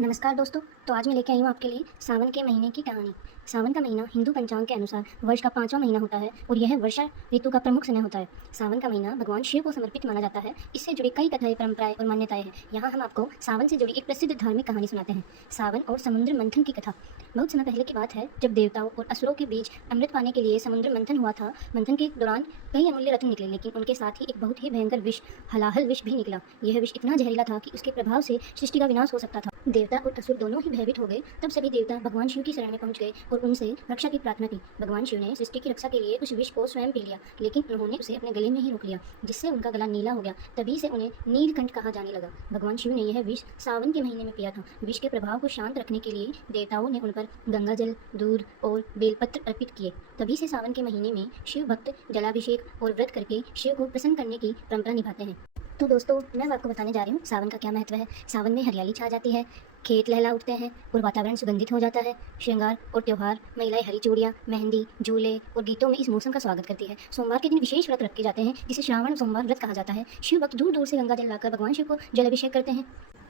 नमस्कार दोस्तों। तो आज मैं लेके आई हूँ आपके लिए सावन के महीने की कहानी। सावन का महीना हिंदू पंचांग के अनुसार वर्ष का 5वां महीना होता है और यह वर्षा ऋतु का प्रमुख समय होता है। सावन का महीना भगवान शिव को समर्पित माना जाता है। इससे जुड़ी कई कथाएं, परंपराएं और मान्यताएं हैं। यहाँ हम आपको सावन से जुड़ी एक प्रसिद्ध धार्मिक कहानी सुनाते हैं, सावन और समुद्र मंथन की कथा। बहुत समय पहले की बात है, जब देवताओं और असुरों के बीच अमृत पाने के लिए समुद्र मंथन हुआ था। मंथन के दौरान कई अमूल्य रत्न निकले, लेकिन उनके साथ ही एक बहुत ही भयंकर विष, हलाहल विष भी निकला। यह विष इतना जहरीला था कि उसके प्रभाव से सृष्टि का विनाश हो सकता था। देवता और असुर दोनों ही भयभीत हो गए। तब सभी देवता भगवान शिव की शरण में पहुंच गए और उनसे रक्षा की प्रार्थना की। भगवान शिव ने सृष्टि की रक्षा के लिए उस विष को स्वयं पी लिया, लेकिन उन्होंने उसे अपने गले में ही रोक लिया, जिससे उनका गला नीला हो गया। तभी से उन्हें नीलकंठ कहा जाने लगा। भगवान शिव ने यह विष सावन के महीने में पिया था। विष के प्रभाव को शांत रखने के लिए देवताओं ने उन पर गंगाजल, दूध और बेलपत्र अर्पित किए। तभी से सावन के महीने में शिव भक्त जलाभिषेक और व्रत करके शिव को प्रसन्न करने की परंपरा निभाते हैं। तो दोस्तों, मैं आपको बताने जा रही हूँ सावन का क्या महत्व है। सावन में हरियाली छा जाती है, खेत लहला उठते हैं और वातावरण सुगंधित हो जाता है। श्रृंगार और त्योहार, महिलाएं हरी चूड़ियाँ, मेहंदी, झूले और गीतों में इस मौसम का स्वागत करती है। सोमवार के दिन विशेष व्रत रखे जाते हैं, जिसे श्रावण सोमवार व्रत कहा जाता है। शिव भक्त दूर दूर से गंगा जल लाकर भगवान शिव को जल अभिषेक करते हैं।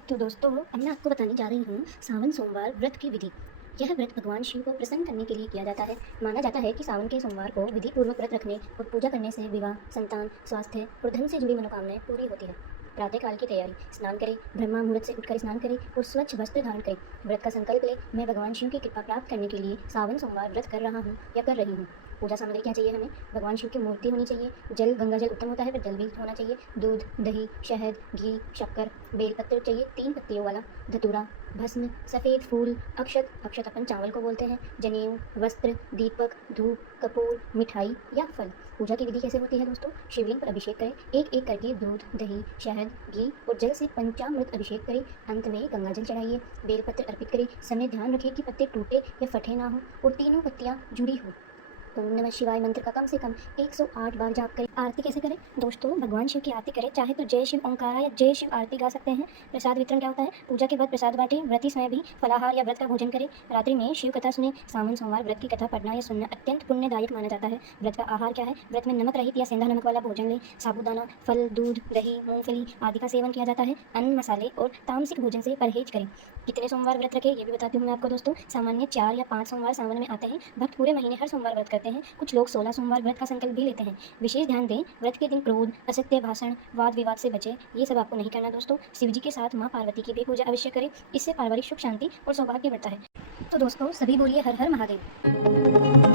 तो दोस्तों, अब मैं आपको बताने जा रही हूँ सावन सोमवार व्रत की विधि। यह व्रत भगवान शिव को प्रसन्न करने के लिए किया जाता है। माना जाता है कि सावन के सोमवार को विधि पूर्वक व्रत रखने और पूजा करने से विवाह, संतान, स्वास्थ्य और धन से जुड़ी मनोकामनाएं पूरी होती है। प्रातःकाल की तैयारी, स्नान करें, ब्रह्मा मुहूर्त से उठकर स्नान करें और स्वच्छ वस्त्र धारण करें। व्रत का संकल्प ले, मैं भगवान शिव की कृपा प्राप्त करने के लिए सावन सोमवार व्रत कर रहा हूँ या कर रही हूँ। पूजा सामग्री क्या चाहिए हमें? भगवान शिव की मूर्ति होनी चाहिए, जल, गंगा जल उत्तम होता है, पर जल भी होना चाहिए, दूध, दही, शहद, घी, शक्कर, बेलपत्र चाहिए 3 पत्तियों वाला, धतूरा, भस्म, सफ़ेद फूल, अक्षत, अक्षत अपन चावल को बोलते हैं, जनेऊ, वस्त्र, दीपक, धूप, कपूर, मिठाई या फल। पूजा की विधि कैसे होती है दोस्तों? शिवलिंग पर अभिषेक करें, एक एक करके दूध, दही, शहद, घी और जल से पंचामृत अभिषेक करें। अंत में गंगा जल चढ़ाइए, बेलपत्र अर्पित करें। समय ध्यान रखें कि पत्ते टूटे या फटे ना हो और तीनों पत्तियाँ जुड़ी हो। ओम नमः शिवाय मंत्र का कम से कम 108 बार जाप करें। आरती कैसे करें दोस्तों? भगवान शिव की आरती करें, चाहे तो जय शिव ओंकारा या जय शिव आरती गा सकते हैं। प्रसाद वितरण क्या होता है? पूजा के बाद प्रसाद बांटें। व्रती समय भी फलाहार या व्रत का भोजन करें। रात्रि में शिव कथा सुने। सावन सोमवार व्रत की कथा पढ़ना या सुनना अत्यंत पुण्यदायक माना जाता है। व्रत का आहार क्या है? व्रत में नमक रहित या सेंधा नमक वाला भोजन लें। साबूदाना, फल, दूध, दही, मूंगफली आदि का सेवन किया जाता है। अन्न, मसाले और तामसिक भोजन से परहेज करें। कितने सोमवार व्रत रखें ये भी बताती हूँ मैं आपको दोस्तों। सामान्य 4 या 5 सोमवार सावन में आते हैं। भक्त पूरे महीने हर सोमवार व्रत करते हैं। कुछ लोग 16 सोमवार व्रत का संकल्प भी लेते हैं। विशेष ध्यान दें, व्रत के दिन क्रोध, असत्य भाषण, वाद विवाद से बचें। ये सब आपको नहीं करना दोस्तों। शिव जी के साथ माँ पार्वती की भी पूजा अवश्य करें। इससे पारिवारिक सुख, शांति और सौभाग्य बढ़ता है। तो दोस्तों, सभी बोलिए हर हर महादेव।